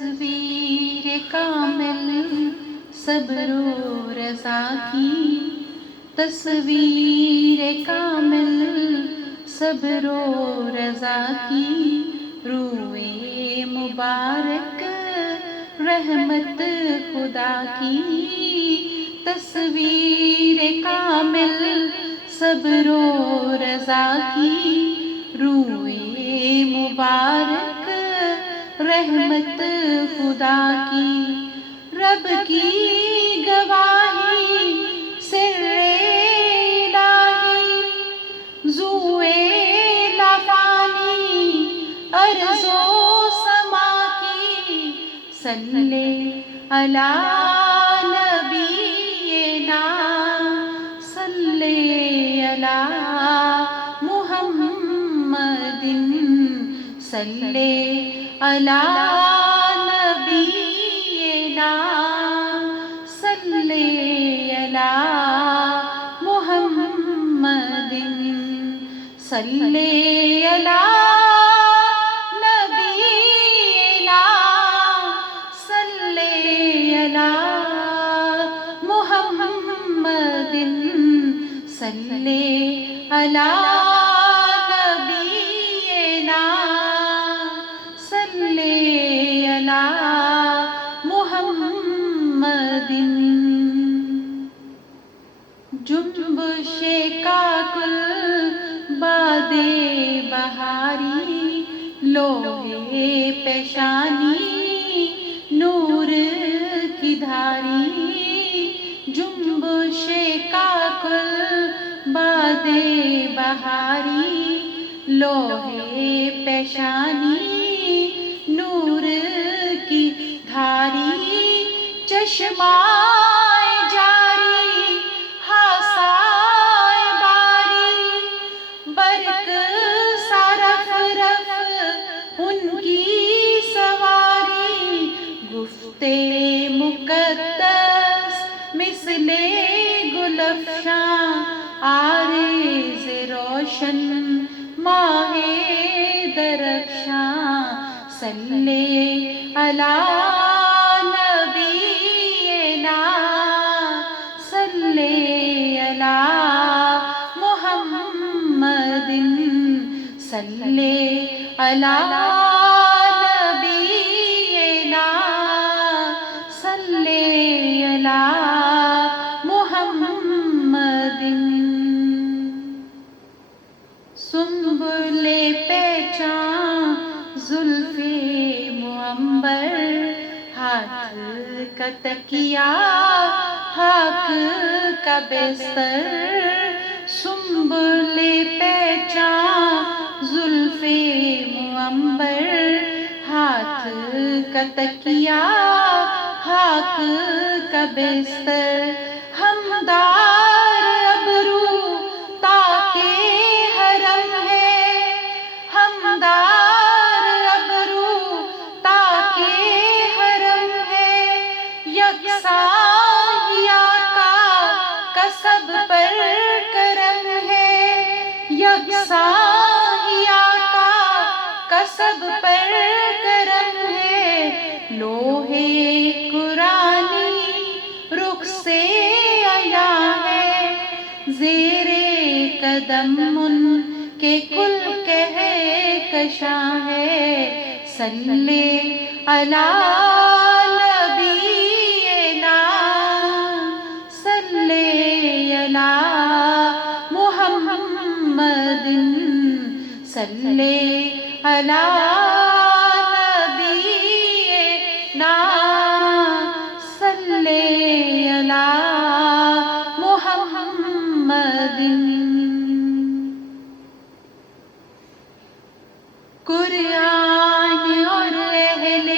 تصویر کامل صبر و رضا کی، تصویر کامل صبر و رضا کی، روئے مبارک رحمت خدا کی، تصویر کامل صبر و رضا کی، روئے مبارک رحمت خدا کی، رب کی گواہی سر الہی ذوئے لفانی ارض و سما کی، صلی علی نبینا صلی علی محمد صلی علی نبینا صلی علی محمد صلی علی نبینا صلی علی محمد صلی علی نبینا صلی علی محمد، جنبش کاکل باد بہاری لوہے پیشانی نور کی دھاری، جنبش کاکل باد بہاری لوہے پیشانی نور کی دھاری، چشمائے جاری ہاسائے باری، برق سرف رف ان کی سواری، گفتے مقدس مثل گلفشاں عارض روشن ماہ درخشاں، صلی علی نبینا صلی علی محمد صلی علی نبینا صلی علی محمد، سنبل پیچاں زلف معنبر ہاتھ کا تکیہ خاک کا بستر، سنبل پیچاں زلف معنبر ہاتھ کا تکیہ خاک کا بستر، ہمدار ابرو تاکہ حرم ہے، ہمدار ابرو تاکہ حرم ہے، یکساں ہی آقا کا سب پر کرم ہے، یکساں ہی آقا کا سب پر کرم ہے، لوحے قرآنی رخ سے آیا ہے، زیر قدم ان کے کل کہکشاں ہے، صلی علی نبینا صلی علی محمد صلی علی نبینا صلی علی محمد، قرآن اور اہل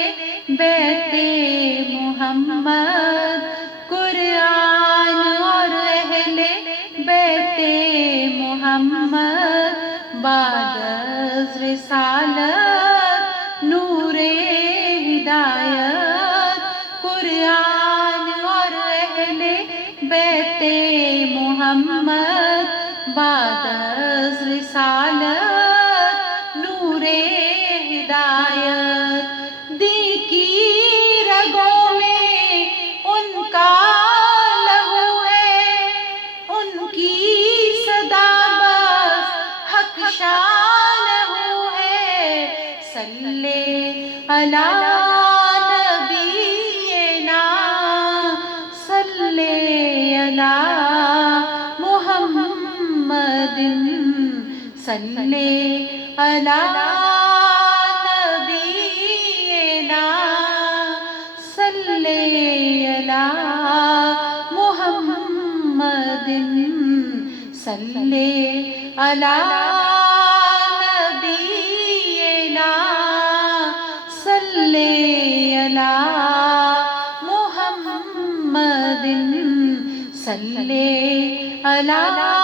بیت محمد، قرآن اور اہل بیت محمد، بعد از رسالت نور ہدایت، قرآن اور اہل بیت محمد، بعد از رسالت نور ہدایت، دی کی علی نبینا صلی علی محمد صلی علی نبینا صلی علی محمد صلی علی نبینا صلی علی محمد صلی علی